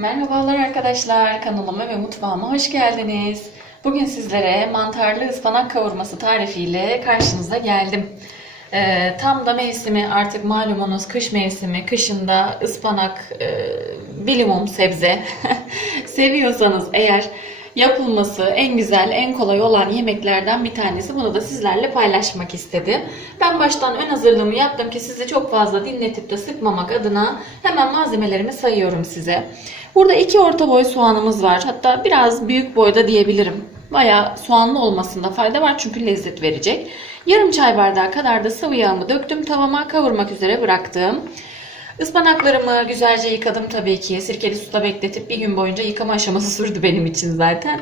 Merhabalar arkadaşlar, kanalıma ve mutfağıma hoş geldiniz. Bugün sizlere mantarlı ıspanak kavurması tarifiyle karşınıza geldim. Ee, tam da mevsimi artık malumunuz kış mevsimi, kışında ıspanak, e, bilimum sebze seviyorsanız eğer yapılması en güzel, en kolay olan yemeklerden bir tanesi. Bunu da sizlerle paylaşmak istedim. Ben baştan ön hazırlığımı yaptım ki sizi çok fazla dinletip de sıkmamak adına hemen malzemelerimi sayıyorum size. Burada iki orta boy soğanımız var. Hatta biraz büyük boyda diyebilirim. Bayağı soğanlı olmasında fayda var çünkü lezzet verecek. Yarım çay bardağı kadar da sıvı yağımı döktüm tavama kavurmak üzere bıraktım. Ispanaklarımı güzelce yıkadım tabii ki. Sirkeli suda bekletip bir gün boyunca yıkama aşaması sürdü benim için zaten.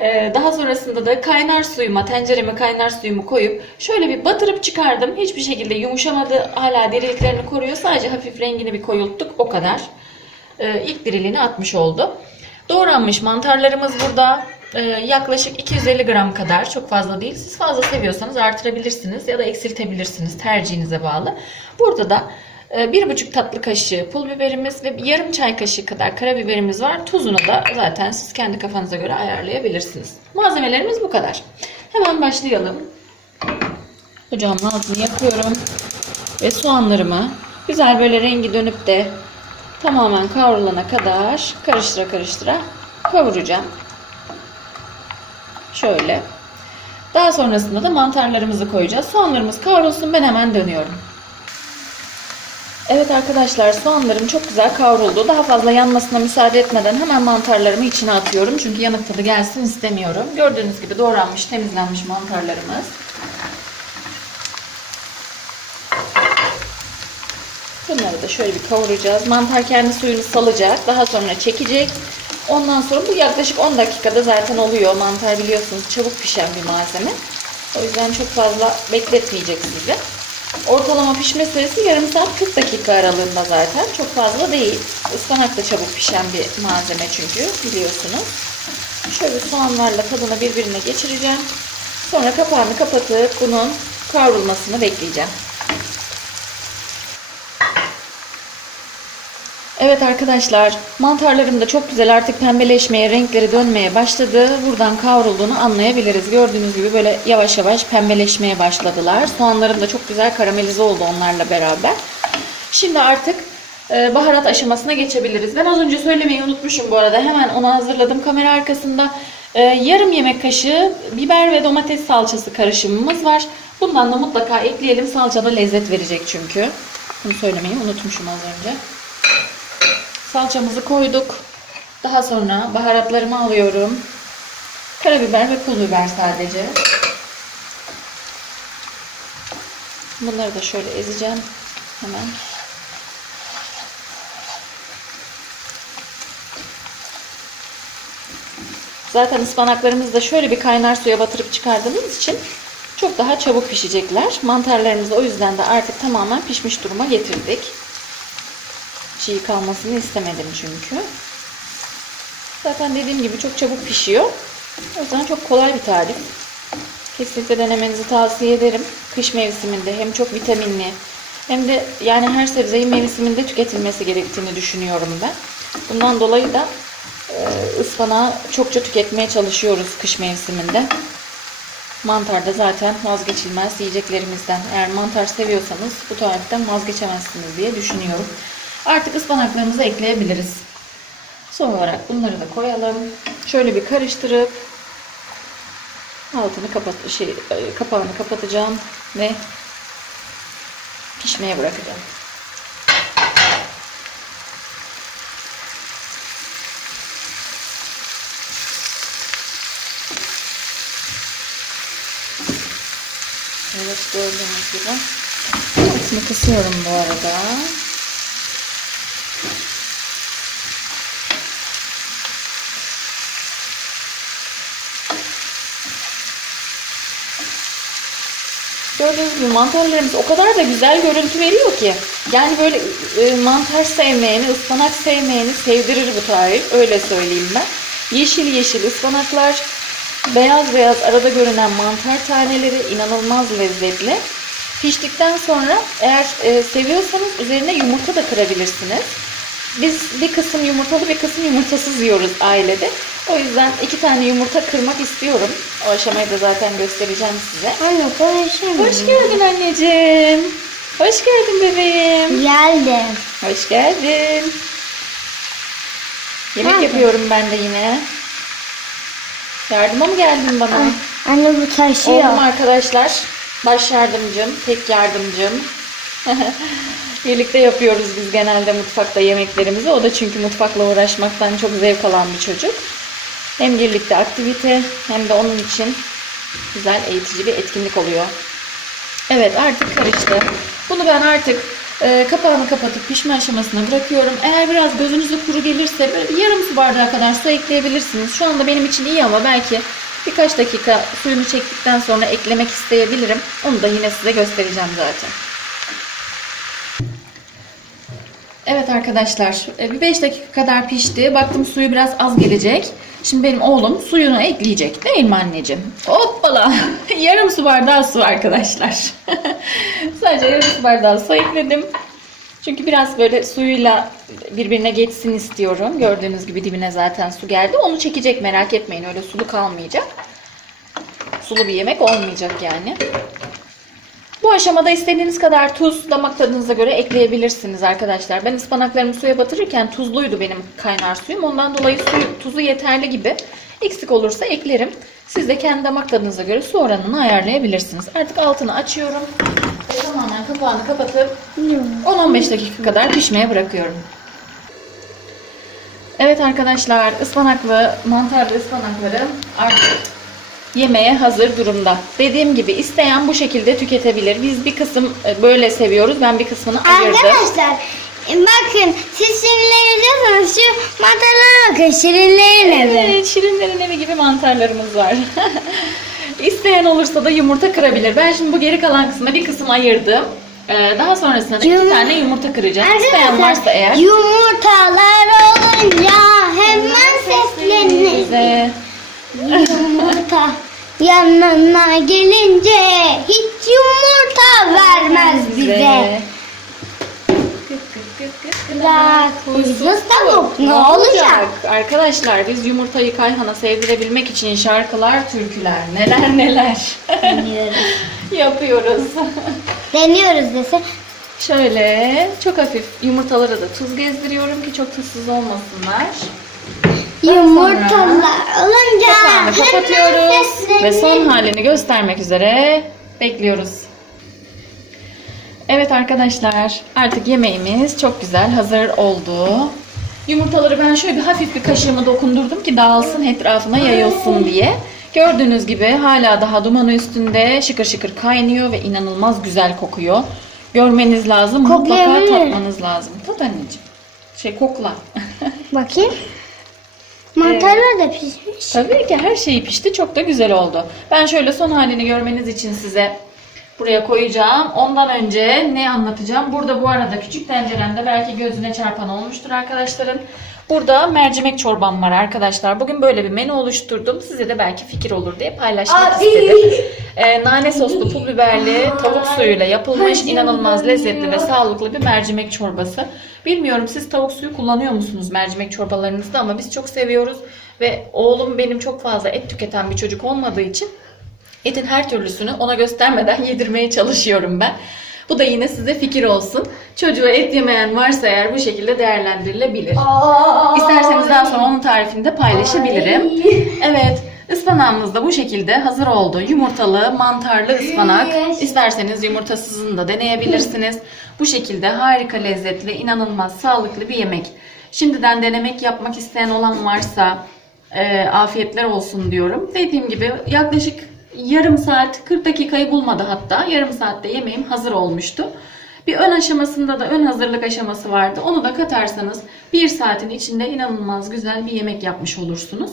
Ee, daha sonrasında da kaynar suyuma, tencereme kaynar suyumu koyup şöyle bir batırıp çıkardım. Hiçbir şekilde yumuşamadı. Hala diriliklerini koruyor. Sadece hafif rengini bir koyulttuk. O kadar. Ee, ilk diriliğini atmış oldu. Doğranmış mantarlarımız burada. Ee, yaklaşık 250 gram kadar. Çok fazla değil. Siz fazla seviyorsanız artırabilirsiniz ya da eksiltebilirsiniz. Tercihinize bağlı. Burada da bir buçuk tatlı kaşığı pul biberimiz ve yarım çay kaşığı kadar karabiberimiz var. Tuzunu da zaten siz kendi kafanıza göre ayarlayabilirsiniz. Malzemelerimiz bu kadar. Hemen başlayalım. Ocağımın altını yakıyorum. Ve soğanlarımı güzel böyle rengi dönüp de tamamen kavrulana kadar karıştıra karıştıra kavuracağım. Şöyle. Daha sonrasında da mantarlarımızı koyacağız. Soğanlarımız kavrulsun ben hemen dönüyorum. Evet arkadaşlar soğanlarım çok güzel kavruldu. Daha fazla yanmasına müsaade etmeden hemen mantarlarımı içine atıyorum. Çünkü yanık tadı gelsin istemiyorum. Gördüğünüz gibi doğranmış, temizlenmiş mantarlarımız. Bunları da şöyle bir kavuracağız. Mantar kendi suyunu salacak. Daha sonra çekecek. Ondan sonra bu yaklaşık 10 dakikada zaten oluyor. Mantar biliyorsunuz çabuk pişen bir malzeme. O yüzden çok fazla bekletmeyecek sizi. Ortalama pişme süresi yarım saat 40 dakika aralığında zaten. Çok fazla değil. Ispanak da çabuk pişen bir malzeme çünkü biliyorsunuz. Şöyle soğanlarla tadını birbirine geçireceğim. Sonra kapağını kapatıp bunun kavrulmasını bekleyeceğim. Evet arkadaşlar mantarlarım da çok güzel artık pembeleşmeye, renkleri dönmeye başladı. Buradan kavrulduğunu anlayabiliriz. Gördüğünüz gibi böyle yavaş yavaş pembeleşmeye başladılar. Soğanlarım da çok güzel karamelize oldu onlarla beraber. Şimdi artık e, baharat aşamasına geçebiliriz. Ben az önce söylemeyi unutmuşum bu arada. Hemen onu hazırladım kamera arkasında. E, yarım yemek kaşığı biber ve domates salçası karışımımız var. Bundan da mutlaka ekleyelim. Salça da lezzet verecek çünkü. Bunu söylemeyi unutmuşum az önce. Salçamızı koyduk. Daha sonra baharatlarımı alıyorum. Karabiber ve pul biber sadece. Bunları da şöyle ezeceğim. Hemen. Zaten ıspanaklarımızı da şöyle bir kaynar suya batırıp çıkardığımız için çok daha çabuk pişecekler. Mantarlarımızı o yüzden de artık tamamen pişmiş duruma getirdik çiğ kalmasını istemedim çünkü. Zaten dediğim gibi çok çabuk pişiyor. O yüzden çok kolay bir tarif. Kesinlikle denemenizi tavsiye ederim. Kış mevsiminde hem çok vitaminli hem de yani her sebzeyi mevsiminde tüketilmesi gerektiğini düşünüyorum ben. Bundan dolayı da e, ıspanağı çokça tüketmeye çalışıyoruz kış mevsiminde. Mantar da zaten vazgeçilmez yiyeceklerimizden. Eğer mantar seviyorsanız bu tariften vazgeçemezsiniz diye düşünüyorum. Artık ıspanaklarımızı ekleyebiliriz. Son olarak bunları da koyalım. Şöyle bir karıştırıp altını kapat şey e, kapağını kapatacağım ve pişmeye bırakacağım. Evet gördüğünüz gibi. Altını kısıyorum bu arada. Gördüğünüz gibi mantarlarımız o kadar da güzel görüntü veriyor ki. Yani böyle e, mantar sevmeyeni, ıspanak sevmeyeni sevdirir bu tarif. Öyle söyleyeyim ben. Yeşil yeşil ıspanaklar, beyaz beyaz arada görünen mantar taneleri inanılmaz lezzetli. Piştikten sonra eğer e, seviyorsanız üzerine yumurta da kırabilirsiniz. biz bir kısım yumurtalı bir kısım yumurtasız yiyoruz ailede. O yüzden iki tane yumurta kırmak istiyorum. O aşamayı da zaten göstereceğim size. Anne konuşayım. Hoş geldin anneciğim. Hoş geldin bebeğim. Geldim. Hoş geldin. Yemek Nerede? yapıyorum ben de yine. Yardıma mı geldin bana? Ay, Anne bu taşıyor. Oğlum arkadaşlar. Baş yardımcım, tek yardımcım. Birlikte yapıyoruz biz genelde mutfakta yemeklerimizi. O da çünkü mutfakla uğraşmaktan çok zevk alan bir çocuk. Hem birlikte aktivite hem de onun için güzel eğitici bir etkinlik oluyor. Evet artık karıştı. Bunu ben artık e, kapağını kapatıp pişme aşamasına bırakıyorum. Eğer biraz gözünüze kuru gelirse böyle bir yarım su bardağı kadar su ekleyebilirsiniz. Şu anda benim için iyi ama belki birkaç dakika suyunu çektikten sonra eklemek isteyebilirim. Onu da yine size göstereceğim zaten. Evet arkadaşlar e, bir 5 dakika kadar pişti. Baktım suyu biraz az gelecek. Şimdi benim oğlum suyunu ekleyecek değil mi anneciğim? Hoppala. yarım su bardağı su arkadaşlar. Sadece yarım su bardağı su ekledim. Çünkü biraz böyle suyuyla birbirine geçsin istiyorum. Gördüğünüz gibi dibine zaten su geldi. Onu çekecek merak etmeyin. Öyle sulu kalmayacak. Sulu bir yemek olmayacak yani. Bu aşamada istediğiniz kadar tuz damak tadınıza göre ekleyebilirsiniz arkadaşlar. Ben ıspanaklarımı suya batırırken tuzluydu benim kaynar suyum. Ondan dolayı suyu, tuzu yeterli gibi. Eksik olursa eklerim. Siz de kendi damak tadınıza göre su oranını ayarlayabilirsiniz. Artık altını açıyorum. Ve tamamen kapağını kapatıp 10-15 dakika kadar pişmeye bırakıyorum. Evet arkadaşlar ıspanaklı, mantarlı ıspanaklarım artık yemeğe hazır durumda. Dediğim gibi isteyen bu şekilde tüketebilir. Biz bir kısım e, böyle seviyoruz. Ben bir kısmını ayırdım. Arkadaşlar e, bakın siz şirinleri diyorsanız şu mantarlara bakın şirinlerin evi. Evet, şirinlerin evi gibi mantarlarımız var. İsteyen olursa da yumurta kırabilir. Ben şimdi bu geri kalan kısma bir kısım ayırdım. Ee, daha sonrasında da iki Yum- tane yumurta kıracağım. İsteyen varsa Arkadaşlar eğer. yumurtalar olunca hemen seslenir. Yumurta yanına gelince hiç yumurta vermez bize. Bırak huysuz tavuk ne olacak? Arkadaşlar biz yumurtayı Kayhan'a sevdirebilmek için şarkılar, türküler, neler neler yapıyoruz. Deniyoruz dese. Şöyle çok hafif yumurtalara da tuz gezdiriyorum ki çok tuzsuz olmasınlar. Yumurtalar olunca Kapağını kapatıyoruz ve son halini göstermek üzere bekliyoruz. Evet arkadaşlar artık yemeğimiz çok güzel hazır oldu. Yumurtaları ben şöyle bir hafif bir kaşığımı dokundurdum ki dağılsın etrafına yayılsın diye. Gördüğünüz gibi hala daha dumanı üstünde şıkır şıkır kaynıyor ve inanılmaz güzel kokuyor. Görmeniz lazım. Mutlaka Koklayabilir miyim? tatmanız lazım. Tat anneciğim. Şey kokla. Bakayım. Mantarlar da pişmiş. Tabii ki her şey pişti. Çok da güzel oldu. Ben şöyle son halini görmeniz için size buraya koyacağım. Ondan önce ne anlatacağım? Burada bu arada küçük tenceremde belki gözüne çarpan olmuştur arkadaşların. Burada mercimek çorbam var arkadaşlar. Bugün böyle bir menü oluşturdum. Size de belki fikir olur diye paylaşmak istedim. Ee, nane soslu pul biberli tavuk suyuyla yapılmış inanılmaz lezzetli ve sağlıklı bir mercimek çorbası. Bilmiyorum siz tavuk suyu kullanıyor musunuz mercimek çorbalarınızda ama biz çok seviyoruz. Ve oğlum benim çok fazla et tüketen bir çocuk olmadığı için etin her türlüsünü ona göstermeden yedirmeye çalışıyorum ben. Bu da yine size fikir olsun. Çocuğa et yemeyen varsa eğer bu şekilde değerlendirilebilir. İsterseniz daha sonra onun tarifini de paylaşabilirim. Evet, ıspanağımız da bu şekilde hazır oldu. Yumurtalı, mantarlı ıspanak. İsterseniz yumurtasızını da deneyebilirsiniz. Bu şekilde harika lezzetli, inanılmaz sağlıklı bir yemek. Şimdiden denemek yapmak isteyen olan varsa e, afiyetler olsun diyorum. Dediğim gibi yaklaşık yarım saat 40 dakikayı bulmadı hatta. Yarım saatte yemeğim hazır olmuştu. Bir ön aşamasında da ön hazırlık aşaması vardı. Onu da katarsanız bir saatin içinde inanılmaz güzel bir yemek yapmış olursunuz.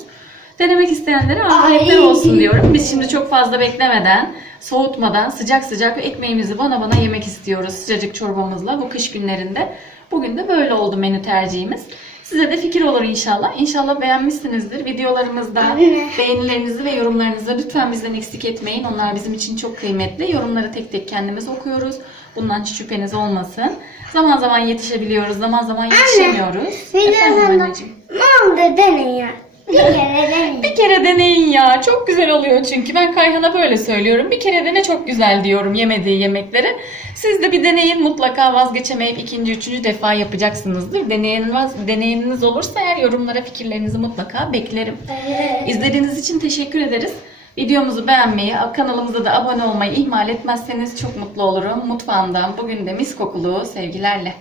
Denemek isteyenlere afiyetler olsun diyorum. Biz şimdi çok fazla beklemeden, soğutmadan sıcak sıcak ekmeğimizi bana bana yemek istiyoruz sıcacık çorbamızla bu kış günlerinde. Bugün de böyle oldu menü tercihimiz. Size de fikir olur inşallah. İnşallah beğenmişsinizdir. Videolarımızda Anne. beğenilerinizi ve yorumlarınızı lütfen bizden eksik etmeyin. Onlar bizim için çok kıymetli. Yorumları tek tek kendimiz okuyoruz. Bundan hiç şüpheniz olmasın. Zaman zaman yetişebiliyoruz, zaman zaman yetişemiyoruz. Bir Efendim anneciğim. ne oldu deneyin ya. Bir kere deneyin. Bir kere deneyin ya. Çok güzel oluyor çünkü. Ben Kayhan'a böyle söylüyorum. Bir kere dene çok güzel diyorum yemediği yemekleri. Siz de bir deneyin. Mutlaka vazgeçemeyip ikinci, üçüncü defa yapacaksınızdır. Deneyiniz, deneyiminiz olursa eğer yorumlara fikirlerinizi mutlaka beklerim. İzlediğiniz için teşekkür ederiz. Videomuzu beğenmeyi, kanalımıza da abone olmayı ihmal etmezseniz çok mutlu olurum. Mutfağımdan bugün de mis kokulu sevgilerle.